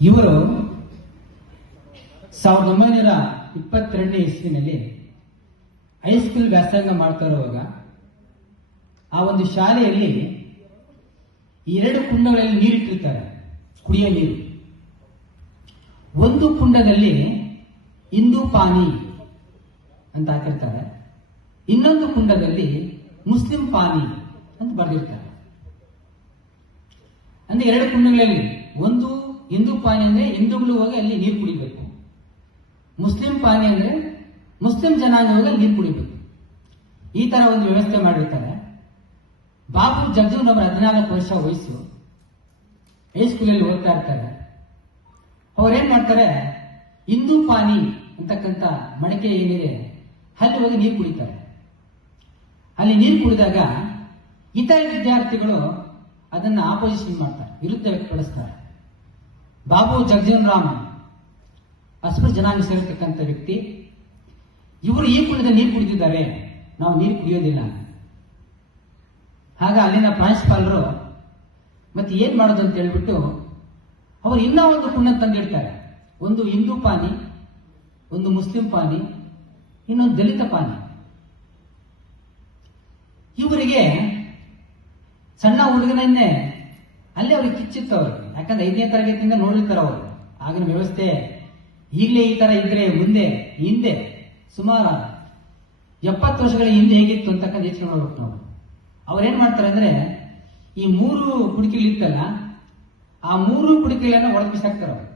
ಇವರು 1922ನೇ ಇಸ್ವಿನಲ್ಲಿ ಹೈಸ್ಕೂಲ್ ವ್ಯಾಸಂಗ ಮಾಡ್ತಾ ಇರುವಾಗ ಆ ಒಂದು ಶಾಲೆಯಲ್ಲಿ 2 ಕುಂಡಗಳಲ್ಲಿ ನೀರಿಟ್ಟಿರ್ತಾರೆ, ಕುಡಿಯೋ ನೀರು. ಒಂದು ಕುಂಡದಲ್ಲಿ ಹಿಂದೂ ಪಾನಿ ಅಂತ ಹಾಕಿರ್ತಾರೆ, ಇನ್ನೊಂದು ಕುಂಡದಲ್ಲಿ ಮುಸ್ಲಿಂ ಪಾನಿ ಅಂತ ಬರೆದಿರ್ತಾರೆ. ಅಂದ್ರೆ 2 ಕುಂಡಗಳಲ್ಲಿ ಒಂದು ಹಿಂದೂ ಪಾನಿ ಅಂದ್ರೆ ಹಿಂದೂಗಳು ಹೋಗಿ ಅಲ್ಲಿ ನೀರು ಕುಡಿಬೇಕು, ಮುಸ್ಲಿಂ ಪಾನಿ ಅಂದ್ರೆ ಮುಸ್ಲಿಂ ಜನಾಂಗ ಹೋಗಿ ಅಲ್ಲಿ ನೀರು ಕುಡಿಬೇಕು. ಈ ತರ ಒಂದು ವ್ಯವಸ್ಥೆ ಮಾಡಿರ್ತಾರೆ. ಬಾಬು ಜಗಜೀವನ್ ಅವರ 14 ವರ್ಷ ವಯಸ್ಸು, ಹೈಸ್ಕೂಲಲ್ಲಿ ಓದ್ತಾ ಇರ್ತಾರೆ. ಅವ್ರೇನ್ ಮಾಡ್ತಾರೆ, ಹಿಂದೂ ಪಾನಿ ಅಂತಕ್ಕಂಥ ಮಡಿಕೆ ಏನಿದೆ ಅಲ್ಲಿ ಹೋಗಿ ನೀರು ಕುಡಿತಾರೆ. ಅಲ್ಲಿ ನೀರು ಕುಡಿದಾಗ ಇತರ ವಿದ್ಯಾರ್ಥಿಗಳು ಅದನ್ನ ಆಪೋಸಿಷನ್ ಮಾಡ್ತಾರೆ, ವಿರುದ್ಧ ವ್ಯಕ್ತಪಡಿಸ್ತಾರೆ. ಬಾಬು ಜಗಜೀವನ್ ರಾಮ್ ಅಸ್ಪೃಶ್ಯ ಜನಾಂಗ ಸೇರಿರ್ತಕ್ಕಂಥ ವ್ಯಕ್ತಿ, ಇವರು ಈ ಕುಂಡದ ನೀರು ಕುಡಿದಿದ್ದಾರೆ, ನಾವು ನೀರು ಕುಡಿಯೋದಿಲ್ಲ. ಆಗ ಅಲ್ಲಿನ ಪ್ರಾಂಶುಪಾಲರು ಮತ್ತೆ ಏನ್ ಮಾಡೋದು ಅಂತ ಹೇಳ್ಬಿಟ್ಟು ಅವರು ಇನ್ನೂ ಒಂದು ಕುಂಡ ತಂದಿಡ್ತಾರೆ. ಒಂದು ಹಿಂದೂ ಪಾನಿ, ಒಂದು ಮುಸ್ಲಿಂ ಪಾನಿ, ಇನ್ನೊಂದು ದಲಿತ ಪಾನಿ. ಇವರಿಗೆ ಸಣ್ಣ ಹುಡುಗನನ್ನೇ ಅಲ್ಲಿ ಅವ್ರಿಗೆ ಕಿಚ್ಚಿತ್ತು ಅವ್ರಿಗೆ. ಯಾಕಂದ್ರೆ 5ನೇ ತರಗತಿಯಿಂದ ನೋಡಿರ್ತಾರೆ ಅವರು. ಆಗಿನ ವ್ಯವಸ್ಥೆ ಈಗಲೇ ಈ ತರ ಇದ್ರೆ ಹಿಂದೆ ಸುಮಾರು 70 ವರ್ಷಗಳ ಹಿಂದೆ ಹೇಗಿತ್ತು ಅಂತಕ್ಕಂಥ ಯೋಚನೆ ಮಾಡ್ಬೇಕು ನಾವು. ಅವ್ರೇನ್ ಮಾಡ್ತಾರೆ ಅಂದ್ರೆ, ಈ 3 ಕುಡಿಕೆಗಳು ಇತ್ತಲ್ಲ, ಆ 3 ಕುಡಿಕೆಗಳನ್ನ ಒಳಗೆ ಬಿಸಾಕ್ತಾರೆ ಅವರು.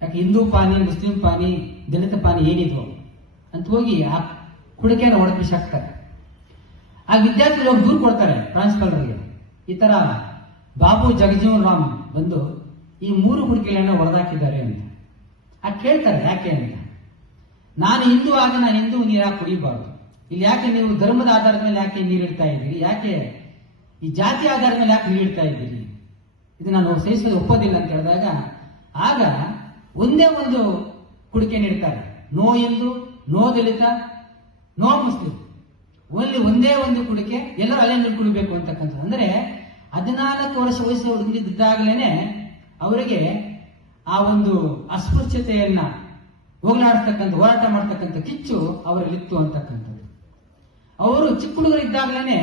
ಯಾಕೆ ಹಿಂದೂ ಪಾನಿ, ಮುಸ್ಲಿಂ ಪಾನಿ, ದಲಿತ ಪಾನಿ ಏನಿದ್ವು ಅಂತ ಹೋಗಿ ಆ ಕುಡಿಕೆಯನ್ನು ಒಳಗೆ ಬಿಸಾಕ್ತಾರೆ. ಆ ವಿದ್ಯಾರ್ಥಿಗಳು ಹೋಗಿ ದೂರು ಕೊಡ್ತಾರೆ ಪ್ರಾಂಶುಪಾಲರಿಗೆ, ಈ ತರ ಬಾಬು ಜಗಜೀವನ್ ರಾಮ್ ಬಂದು ಈ 3 ಕುಡಿಕೆಗಳನ್ನ ಹೊಡೆದಾಕಿದ್ದಾರೆ ಅಂತ. ಕೇಳ್ತಾರೆ ಯಾಕೆ ಅಂತ. ನಾನು ಹಿಂದೂ ಆಗ ನಾನು ಹಿಂದೂ ನೀರು ಯಾಕೆ ಕುಡಿಯಬಾರ್ದು, ಇಲ್ಲಿ ಯಾಕೆ ನೀವು ಧರ್ಮದ ಆಧಾರದ ಮೇಲೆ ಯಾಕೆ ನೀರಿಡ್ತಾ ಇದ್ದೀರಿ, ಯಾಕೆ ಈ ಜಾತಿ ಆಧಾರದ ಮೇಲೆ ಯಾಕೆ ನೀರಿಡ್ತಾ ಇದ್ದೀರಿ, ಇದು ನಾನು ಸಹಿಸಲು ಒಪ್ಪೋದಿಲ್ಲ ಅಂತ ಹೇಳಿದಾಗ ಆಗ ಒಂದೇ ಒಂದು ಕುಡಿಕೆ ನೀಡ್ತಾರೆ. ನೋ ಹಿಂದೂ, ನೋ ದಲಿತ, ನೋ ಮುಸ್ಲಿಂ, ಒಂದೇ ಒಂದು ಕುಡಿಕೆ, ಎಲ್ಲರೂ ಅಲ್ಲೇ ನೀರು ಕುಡಿಬೇಕು ಅಂತಕ್ಕಂಥದ್ದು. ಅಂದ್ರೆ 14 ವರ್ಷ ವಯಸ್ಸು ಹುಡುಗಿದ್ದಾಗಲೇನೆ ಅವರಿಗೆ ಆ ಒಂದು ಅಸ್ಪೃಶ್ಯತೆಯನ್ನ ಹೋಗಲಾಡಿಸ್ತಕ್ಕಂಥ, ಹೋರಾಟ ಮಾಡ್ತಕ್ಕಂಥ ಕಿಚ್ಚು ಅವರಲ್ಲಿತ್ತು ಅಂತಕ್ಕಂಥದ್ದು. ಅವರು ಚಿಕ್ಕ ಹುಡುಗರಿದ್ದಾಗಲೇ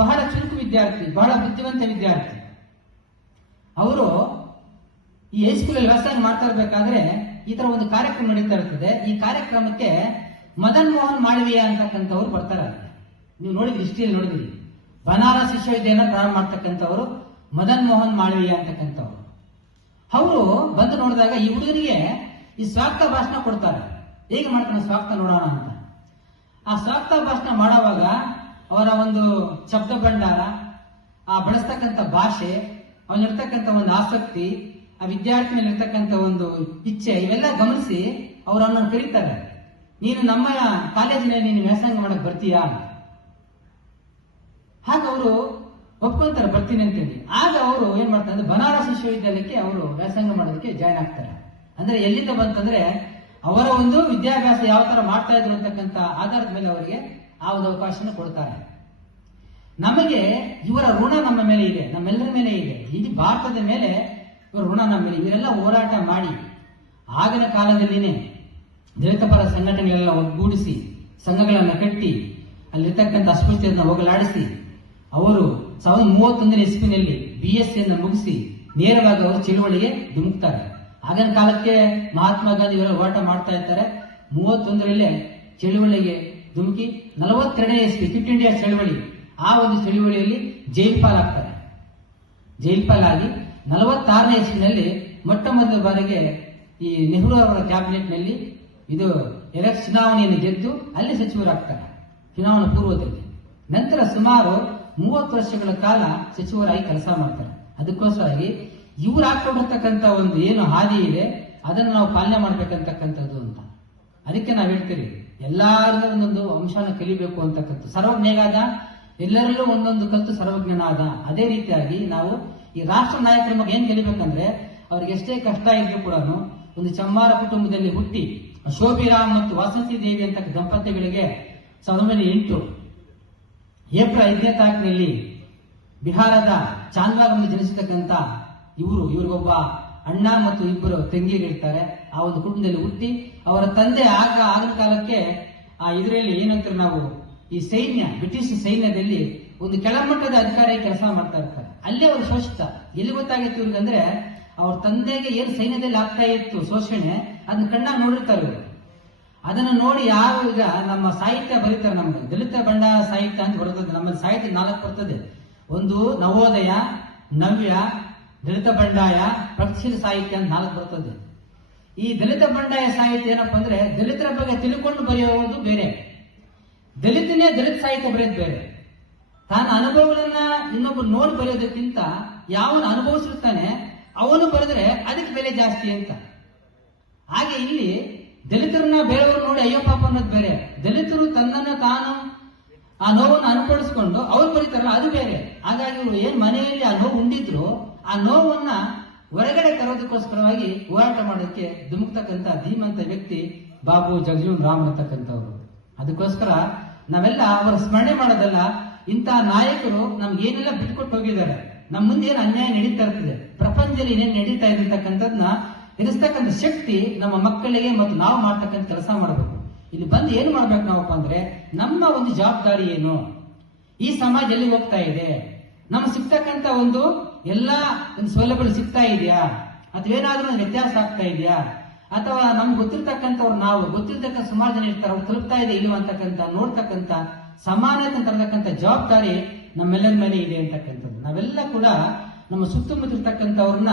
ಬಹಳ ಚುರುಕು ವಿದ್ಯಾರ್ಥಿ, ಬಹಳ ಬುದ್ಧಿವಂತ ವಿದ್ಯಾರ್ಥಿ. ಅವರು ಈ ಹೈಸ್ಕೂಲಲ್ಲಿ ವ್ಯಾಸಂಗ ಮಾಡ್ತಾ ಇರ್ಬೇಕಾದ್ರೆ ಈ ತರ ಒಂದು ಕಾರ್ಯಕ್ರಮ ನಡೀತಾ ಇರ್ತದೆ. ಈ ಕಾರ್ಯಕ್ರಮಕ್ಕೆ ಮದನ್ ಮೋಹನ್ ಮಾಳವೀಯ ಅಂತಕ್ಕಂಥವ್ರು ಬರ್ತಾರೆ. ನೀವು ನೋಡಿದ್ರಿ, ಹಿಸ್ಟ್ರಿಯಲ್ಲಿ ನೋಡಿದ್ರಿ. ಬನಾರಸ್ ವಿಶ್ವವಿದ್ಯಾಲಯ ಪ್ರಾರಂಭ ಮಾಡ್ತಕ್ಕಂಥವ್ರು ಮದನ್ ಮೋಹನ್ ಮಾಳವೀಯ ಅಂತಕ್ಕಂಥವ್ರು. ಅವರು ಬಂದು ನೋಡಿದಾಗ ಈ ಹುಡುಗರಿಗೆ ಈ ಸ್ವಾಗತ ಭಾಷಣ ಕೊಡ್ತಾರೆ. ಹೇಗೆ ಮಾಡ್ತಾನೆ ಸ್ವಾಗತ ನೋಡೋಣ ಅಂತ. ಆ ಸ್ವಾಗತ ಭಾಷಣ ಮಾಡುವಾಗ ಅವರ ಒಂದು ಶಬ್ದ ಭಂಡಾರ, ಆ ಬಳಸ್ತಕ್ಕಂಥ ಭಾಷೆ, ಅವನಿರ್ತಕ್ಕಂಥ ಒಂದು ಆಸಕ್ತಿ, ಆ ವಿದ್ಯಾರ್ಥಿ ಮೇಲೆ ಇರ್ತಕ್ಕಂಥ ಒಂದು ಇಚ್ಛೆ, ಇವೆಲ್ಲ ಗಮನಿಸಿ ಅವರು ಅವನನ್ನು ಕರೀತಾರೆ. ನೀನು ನಮ್ಮ ಕಾಲೇಜಿನಲ್ಲಿ ನೀನು ವ್ಯಾಸಂಗ ಮಾಡಕ್ ಬರ್ತೀಯಾ? ಹಾಗ ಅವರು ಒಪ್ಕೊಂತಾರೆ, ಬರ್ತೀನಿ ಅಂತೇಳಿ. ಆಗ ಅವರು ಏನ್ ಮಾಡ್ತಾರೆ ಅಂದ್ರೆ ಬನಾರಸ್ ವಿಶ್ವವಿದ್ಯಾಲಯಕ್ಕೆ ಅವರು ವ್ಯಾಸಂಗ ಮಾಡೋದಕ್ಕೆ ಜಾಯ್ನ್ ಆಗ್ತಾರೆ. ಅಂದ್ರೆ ಎಲ್ಲಿಂದ ಬಂತಂದ್ರೆ ಅವರ ಒಂದು ವಿದ್ಯಾಭ್ಯಾಸ ಯಾವ ತರ ಮಾಡ್ತಾ ಇದ್ರು ಅಂತಕ್ಕಂಥ ಆಧಾರದ ಮೇಲೆ ಅವರಿಗೆ ಆ ಒಂದು ಅವಕಾಶನ ಕೊಡ್ತಾರೆ. ನಮಗೆ ಇವರ ಋಣ ನಮ್ಮ ಮೇಲೆ ಇದೆ, ನಮ್ಮೆಲ್ಲರ ಮೇಲೆ ಇದೆ. ಇಡೀ ಭಾರತದ ಮೇಲೆ ಇವರ ಋಣ ನಮ್ಮ ಮೇಲೆ. ಇವರೆಲ್ಲ ಹೋರಾಟ ಮಾಡಿ ಆಗಿನ ಕಾಲದಲ್ಲಿನೇ ದಲಿತ ಪರ ಸಂಘಟನೆಗಳೆಲ್ಲ ಒಗ್ಗೂಡಿಸಿ ಸಂಘಗಳನ್ನ ಕಟ್ಟಿ ಅಲ್ಲಿರ್ತಕ್ಕಂಥ ಅಸ್ಪೃಶ್ಯತೆಯನ್ನು ಹೋಗಲಾಡಿಸಿ ಅವರು 1931ನೇ ಇಸ್ವಿನಲ್ಲಿ BSc ಮುಗಿಸಿ ನೇರವಾಗಿ ಅವರು ಚಳುವಳಿಗೆ ಧುಮುಕ್ತಾರೆ. ಆಗಿನ ಕಾಲಕ್ಕೆ ಮಹಾತ್ಮ ಗಾಂಧಿ ಇವರೆಲ್ಲ ಹೋರಾಟ ಮಾಡ್ತಾ ಇರ್ತಾರೆ. 31ರಲ್ಲೇ ಚಳುವಳಿಗೆ ಧುಮುಕಿ 42ನೇ ಇಸ್ವಿ ಕ್ವಿಟ್ ಇಂಡಿಯಾ ಚಳುವಳಿ, ಆ ಒಂದು ಚಳುವಳಿಯಲ್ಲಿ ಜೈಲ್ ಪಾಲಾಗ್ತಾರೆ. ಜೈಲ್ ಪಾಲಾಗಿ 46ನೇ ಇಸ್ವಿನಲ್ಲಿ ಮೊಟ್ಟ ಮೊದಲ ಬಾರಿಗೆ ಈ ನೆಹರು ಅವರ ಕ್ಯಾಬಿನೆಟ್ ನಲ್ಲಿ ಇದು ಚುನಾವಣೆಯನ್ನು ಗೆದ್ದು ಅಲ್ಲಿ ಸಚಿವರಾಗ್ತಾರೆ ಚುನಾವಣಾ ಪೂರ್ವದಲ್ಲಿ. ನಂತರ ಸುಮಾರು 30 ವರ್ಷಗಳ ಕಾಲ ಸಚಿವರಾಗಿ ಕೆಲಸ ಮಾಡ್ತಾರೆ. ಅದಕ್ಕೋಸ್ಕರವಾಗಿ ಇವ್ರು ಹಾಕೊಂಡಿರ್ತಕ್ಕಂಥ ಒಂದು ಏನು ಹಾದಿ ಇದೆ ಅದನ್ನು ನಾವು ಪಾಲನೆ ಮಾಡ್ಬೇಕಂತಕ್ಕಂಥದ್ದು ಅಂತ. ಅದಕ್ಕೆ ನಾವು ಹೇಳ್ತೀವಿ, ಎಲ್ಲಾರಿಗೂ ಒಂದೊಂದು ಅಂಶನ ಕಲಿಬೇಕು ಅಂತಕ್ಕಂಥ. ಸರ್ವಜ್ಞನಾದ ಎಲ್ಲರಲ್ಲೂ ಒಂದೊಂದು ಕಲಿತು ಸರ್ವಜ್ಞನಾದ. ಅದೇ ರೀತಿಯಾಗಿ ನಾವು ಈ ರಾಷ್ಟ್ರ ನಾಯಕರ ಬಗ್ಗೆ ಏನ್ ಕಲಿಬೇಕಂದ್ರೆ, ಅವ್ರಿಗೆ ಎಷ್ಟೇ ಕಷ್ಟ ಇದ್ರೂ ಕೂಡ ಒಂದು ಚಮ್ಮಾರ ಕುಟುಂಬದಲ್ಲಿ ಹುಟ್ಟಿ ಶೋಭಿರಾಮ್ ಮತ್ತು ವಾಸಂತಿ ದೇವಿ ಅಂತ ದಂಪತಿಗಳಿಗೆ 1908 ಏಪ್ರಿಲ್ 5ನೇ ತಾರೀಕಿನಲ್ಲಿ ಬಿಹಾರದ ಚಾಂದ್ವಾದಲ್ಲಿ ಜನಿಸತಕ್ಕಂಥ ಇವ್ರಿಗೊಬ್ಬ ಅಣ್ಣ ಮತ್ತು ಇಬ್ಬರು ತಂಗಿಯರಿರ್ತಾರೆ. ಆ ಒಂದು ಕುಟುಂಬದಲ್ಲಿ ಹುಟ್ಟಿ ಅವರ ತಂದೆ ಆಗಿನ ಕಾಲಕ್ಕೆ ಆ ಇದರಲ್ಲಿ ಏನಂತಾರೆ ನಾವು ಈ ಬ್ರಿಟಿಷ್ ಸೈನ್ಯದಲ್ಲಿ ಒಂದು ಕೆಳಮಟ್ಟದ ಅಧಿಕಾರಿಯಾಗಿ ಕೆಲಸ ಮಾಡ್ತಾ ಇರ್ತಾರೆ. ಅಲ್ಲೇ ಅವರು ಶೋಷಿತ. ಎಲ್ಲಿ ಗೊತ್ತಾಗಿತ್ತು ಇವ್ರಿಗಂದ್ರೆ ಅವ್ರ ತಂದೆಗೆ ಏನು ಸೈನ್ಯದಲ್ಲಿ ಆಗ್ತಾ ಇತ್ತು ಶೋಷಣೆ, ಅದನ್ನ ಕಣ್ಣಾಗಿ ನೋಡಿರ್ತಾರೆ ಇವರು. ಅದನ್ನು ನೋಡಿ ಈಗ ನಮ್ಮ ಸಾಹಿತ್ಯ ಬರೀತಾರೆ. ನಮ್ಗೆ ದಲಿತ ಬಂಡಾಯ ಸಾಹಿತ್ಯ ಅಂತ ಬರ್ತದೆ. ನಮ್ಮಲ್ಲಿ ಸಾಹಿತ್ಯ 4 ಬರ್ತದೆ. ಒಂದು ನವೋದಯ, ನವ್ಯ, ದಲಿತ ಬಂಡಾಯ, ಪ್ರಗತಿಶೀಲ ಸಾಹಿತ್ಯ ಅಂತ 4 ಬರ್ತದೆ. ಈ ದಲಿತ ಬಂಡಾಯ ಸಾಹಿತ್ಯ ಏನಪ್ಪಾ ಅಂದ್ರೆ ದಲಿತರ ಬಗ್ಗೆ ತಿಳ್ಕೊಂಡು ಬರೆಯೋದು ಬೇರೆ, ದಲಿತ ಸಾಹಿತ್ಯ ಬರೆಯೋದು ಬೇರೆ. ತಾನ ಅನುಭವಗಳನ್ನ ಇನ್ನೊಬ್ರು ನೋಡಿ ಬರೆಯೋದಕ್ಕಿಂತ ಯಾವನು ಅನುಭವಿಸಿರ್ತಾನೆ ಅವನು ಬರೆದ್ರೆ ಅದಕ್ಕೆ ಬೆಲೆ ಜಾಸ್ತಿ ಅಂತ. ಹಾಗೆ ಇಲ್ಲಿ ದಲಿತರನ್ನ ಬೇರೆಯವರು ನೋಡಿ ಅಯ್ಯೋ ಪಾಪ ಅನ್ನೋದು ಬೇರೆ, ದಲಿತರು ತನ್ನನ್ನ ತಾನು ಆ ನೋವನ್ನು ಅನುಭವಿಸ್ಕೊಂಡು ಅವ್ರು ಬರೀತಾರಲ್ಲ ಅದು ಬೇರೆ. ಹಾಗಾಗಿ ಇವರು ಏನ್ ಮನೆಯಲ್ಲಿ ಆ ನೋವು ಉಂಡಿದ್ರು ಆ ನೋವನ್ನ ಹೊರಗಡೆ ತರೋದಕ್ಕೋಸ್ಕರವಾಗಿ ಹೋರಾಟ ಮಾಡೋದಕ್ಕೆ ಧುಮುಕ್ತಕ್ಕಂಥ ಧೀಮಂತ ವ್ಯಕ್ತಿ ಬಾಬು ಜಗಜೀವನ್ ರಾಮ್ ಅಂತಕ್ಕಂಥವ್ರು. ಅದಕ್ಕೋಸ್ಕರ ನಾವೆಲ್ಲ ಅವರ ಸ್ಮರಣೆ ಮಾಡೋದಲ್ಲ, ಇಂತಹ ನಾಯಕರು ನಮ್ಗೆ ಏನೆಲ್ಲ ಬಿಟ್ಕೊಟ್ಟು ಹೋಗಿದ್ದಾರೆ, ನಮ್ಮ ಮುಂದೆ ಏನು ಅನ್ಯಾಯ ನಡೀತಾ ಇರ್ತದೆ, ಪ್ರಪಂಚದಲ್ಲಿ ಏನೇನು ನಡೀತಾ ಇರ್ತಕ್ಕಂಥದ್ನ ಎನಿಸ್ತಕ್ಕಂಥ ಶಕ್ತಿ ನಮ್ಮ ಮಕ್ಕಳಿಗೆ ಮತ್ತು ನಾವು ಮಾಡ್ತಕ್ಕಂಥ ಕೆಲಸ ಮಾಡಬೇಕು. ಇಲ್ಲಿ ಬಂದು ಏನು ಮಾಡ್ಬೇಕು ನಾವಪ್ಪ ಅಂದ್ರೆ ನಮ್ಮ ಒಂದು ಜವಾಬ್ದಾರಿ ಏನು, ಈ ಸಮಾಜ ಎಲ್ಲಿ ಹೋಗ್ತಾ ಇದೆ, ನಮ್ಗೆ ಸಿಗ್ತಕ್ಕಂಥ ಒಂದು ಎಲ್ಲಾ ಒಂದು ಸೌಲಭ್ಯಗಳು ಸಿಗ್ತಾ ಇದೆಯಾ, ಅಥವಾ ಏನಾದ್ರೂ ವ್ಯತ್ಯಾಸ ಆಗ್ತಾ ಇದೆಯಾ, ಅಥವಾ ನಮ್ಗೆ ಗೊತ್ತಿರ್ತಕ್ಕಂಥವ್ರು ನಾವು ಗೊತ್ತಿರ್ತಕ್ಕಂಥ ಸುಮಾರು ಜನ ಇರ್ತಾರೆ, ಅವ್ರು ತಲುಪ್ತಾ ಇದೆ ಇಲ್ವ ಅಂತಕ್ಕಂಥ ನೋಡ್ತಕ್ಕಂಥ ಸಮಾನತೆ ತರತಕ್ಕಂಥ ಜವಾಬ್ದಾರಿ ನಮ್ಮೆಲ್ಲರ ಮೇಲೆ ಇದೆ ಅಂತಕ್ಕಂಥದ್ದು. ನಾವೆಲ್ಲ ಕೂಡ ನಮ್ಮ ಸುತ್ತಮುತ್ತ ಇರ್ತಕ್ಕಂಥವ್ರನ್ನ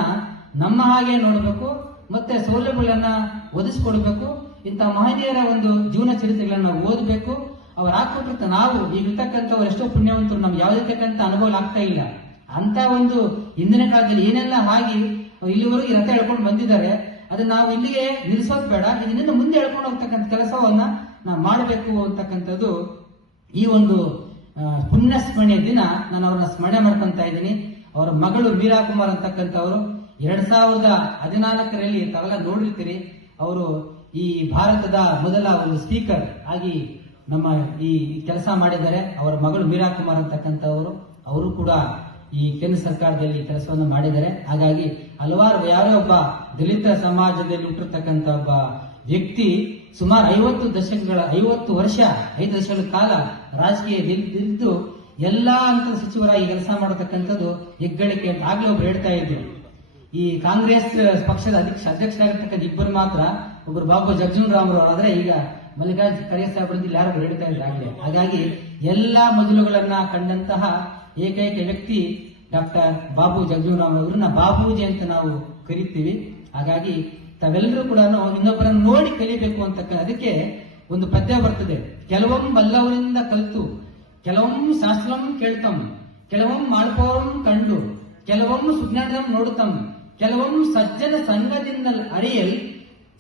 ನಮ್ಮ ಹಾಗೆ ನೋಡಬೇಕು, ಮತ್ತೆ ಸೌಲಭ್ಯಗಳನ್ನ ಒದಗಿಸ್ಕೊಡ್ಬೇಕು. ಇಂತಹ ಮಹನೀಯರ ಒಂದು ಜೀವನ ಚರಿತ್ರೆಗಳನ್ನ ಓದಬೇಕು. ಅವ್ರು ಹಾಕೊಟ್ಟಿರ್ತ ನಾವು ಈಗಿರ್ತಕ್ಕಂಥವ್ರು ಎಷ್ಟೋ ಪುಣ್ಯವಂತರು ನಮ್ಗೆ ಯಾವ್ದಿರ್ತಕ್ಕಂಥ ಅನುಭವ ಆಗ್ತಾ ಇಲ್ಲ. ಅಂತ ಒಂದು ಹಿಂದಿನ ಕಾಲದಲ್ಲಿ ಏನೆಲ್ಲ ಆಗಿ ಇಲ್ಲಿವರೆಗೂ ಈ ರಥ ಹೇಳ್ಕೊಂಡು ಬಂದಿದ್ದಾರೆ, ಅದನ್ನ ನಾವು ಇಲ್ಲಿಗೆ ನಿಲ್ಲಿಸೋದು ಬೇಡ, ಇದರಿಂದ ಮುಂದೆ ಹೇಳ್ಕೊಂಡು ಹೋಗ್ತಕ್ಕಂಥ ಕೆಲಸವನ್ನ ನಾವು ಮಾಡಬೇಕು ಅಂತಕ್ಕಂಥದ್ದು ಈ ಒಂದು ಪುಣ್ಯ ಸ್ಮರಣೆಯ ದಿನ ನಾನು ಅವ್ರನ್ನ ಸ್ಮರಣೆ ಮಾಡ್ಕೊಂತ ಇದ್ದೀನಿ. ಅವರ ಮಗಳು ಮೀರಾ ಕುಮಾರ್ ಅಂತಕ್ಕಂಥವ್ರು 2014ರಲ್ಲಿ ತಾವೆಲ್ಲ ನೋಡಿರ್ತೀರಿ, ಅವರು ಈ ಭಾರತದ ಮೊದಲ ಒಂದು ಸ್ಪೀಕರ್ ಆಗಿ ನಮ್ಮ ಈ ಕೆಲಸ ಮಾಡಿದ್ದಾರೆ. ಅವರ ಮಗಳು ಮೀರಾ ಕುಮಾರ್ ಅಂತಕ್ಕಂಥವರು, ಅವರು ಕೂಡ ಈ ಕೇಂದ್ರ ಸರ್ಕಾರದಲ್ಲಿ ಕೆಲಸವನ್ನು ಮಾಡಿದ್ದಾರೆ. ಹಾಗಾಗಿ ಹಲವಾರು ಯಾರೇ ಒಬ್ಬ ದಲಿತ ಸಮಾಜದಲ್ಲಿ ಹುಟ್ಟಿರ್ತಕ್ಕಂಥ ಒಬ್ಬ ವ್ಯಕ್ತಿ ಸುಮಾರು 50 ದಶಕಗಳ ಕಾಲ ರಾಜಕೀಯದಲ್ಲಿದ್ದು ಎಲ್ಲಾ ಹಂತದ ಸಚಿವರಾಗಿ ಕೆಲಸ ಮಾಡತಕ್ಕಂಥದ್ದು ಹೆಗ್ಗಳಿಕೆ ಅಂತ ಆಗ್ಲೇ ಒಬ್ರು ಹೇಳ್ತಾ ಇದ್ರು. ಈ ಕಾಂಗ್ರೆಸ್ ಪಕ್ಷದ ಅಧ್ಯಕ್ಷರಾಗಿರ್ತಕ್ಕಂಥ ಇಬ್ಬರು ಮಾತ್ರ, ಒಬ್ಬರು ಬಾಬು ಜಗಜೀವನ್ ರಾಮ್ ಅವರು, ಆದ್ರೆ ಈಗ ಮಲ್ಲಿಕಾರ್ಜುನ ಖರ್ಗೆ ಸಾಹೇಬ್ ಯಾರು ಹೇಳ್ತಾ ಇದ್ರು ಆಗ್ಲೇ. ಹಾಗಾಗಿ ಎಲ್ಲಾ ಮಜಲುಗಳನ್ನ ಕಂಡಂತಹ ಏಕೈಕ ವ್ಯಕ್ತಿ ಡಾಕ್ಟರ್ ಬಾಬು ಜಗಜೀವನ್ ರಾಮ್ ಅವರನ್ನ ಬಾಬೂಜಿ ಅಂತ ನಾವು ಕರಿತೀವಿ. ಹಾಗಾಗಿ ತಾವೆಲ್ಲರೂ ಕೂಡ ಇನ್ನೊಬ್ಬರನ್ನು ನೋಡಿ ಕಲಿಬೇಕು ಅಂತಕ್ಕ ಅದಕ್ಕೆ ಒಂದು ಪದ್ಯ ಬರ್ತದೆ. ಕೆಲವೊಮ್ಮೆ ಬಲ್ಲವರಿಂದ ಕಲಿತು, ಕೆಲವೊಮ್ಮೆ ಶಾಸ್ತ್ರಂ ಕೇಳ್ತಂ, ಕೆಲವೊಮ್ಮೆ ಮಾಡ್ಪವರಂ ಕಂಡು, ಕೆಲವೊಮ್ಮೆ ಸುಜ್ಞಾನಂ ನೋಡುತ್ತಂ, ಕೆಲವೊಮ್ಮೆ ಸಜ್ಜನ ಸಂಘದಿಂದ ಅರಿಯಲ್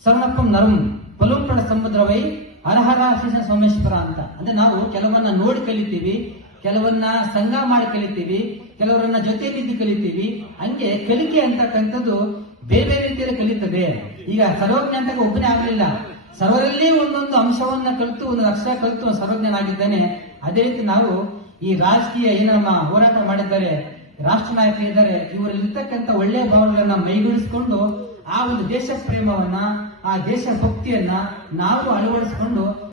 ಸರ್ವಣಪ್ಪಂ ನರಂ ಪಲುಂಪಡ ಸಮುದ್ರವೈ ಹರಹರ ಶ್ರೀ ಸೋಮೇಶ್ವರ ಅಂತ. ಅಂದ್ರೆ ನಾವು ಕೆಲವನ್ನ ನೋಡಿ ಕಲಿತೀವಿ, ಕೆಲವನ್ನ ಸಂಘ ಮಾಡಿ ಕಲಿತೀವಿ, ಕೆಲವರನ್ನ ಜೊತೆಲಿದ್ದು ಕಲಿತೀವಿ. ಹಂಗೆ ಕಲಿಕೆ ಅಂತಕ್ಕಂಥದ್ದು ಬೇರೆ ಬೇರೆ ರೀತಿಯಲ್ಲಿ ಕಲಿತದೆ. ಈಗ ಸರ್ವಜ್ಞ ಅಂತ ಒಬ್ಬನೇ ಆಗಲಿಲ್ಲ, ಸರ್ವರಲ್ಲಿ ಒಂದೊಂದು ಅಂಶವನ್ನ ಕಲಿತು ಒಂದು ಅಕ್ಷರ ಕಲಿತು ಸರ್ವಜ್ಞನಾಗಿದ್ದಾನೆ. ಅದೇ ರೀತಿ ನಾವು ಈ ರಾಜಕೀಯ ಏನು ನಮ್ಮ ಹೋರಾಟ ಮಾಡಿದ್ದಾರೆ, ರಾಷ್ಟ್ರ ನಾಯಕರಿದ್ದಾರೆ, ಇವರಲ್ಲಿರ್ತಕ್ಕಂಥ ಒಳ್ಳೆಯ ಭಾವನೆಗಳನ್ನ ಮೈಗೂಡಿಸಿಕೊಂಡು ಆ ಒಂದು ದೇಶ ಪ್ರೇಮವನ್ನ, ಆ ದೇಶ ಭಕ್ತಿಯನ್ನ ನಾವು ಅಳವಡಿಸಿಕೊಂಡು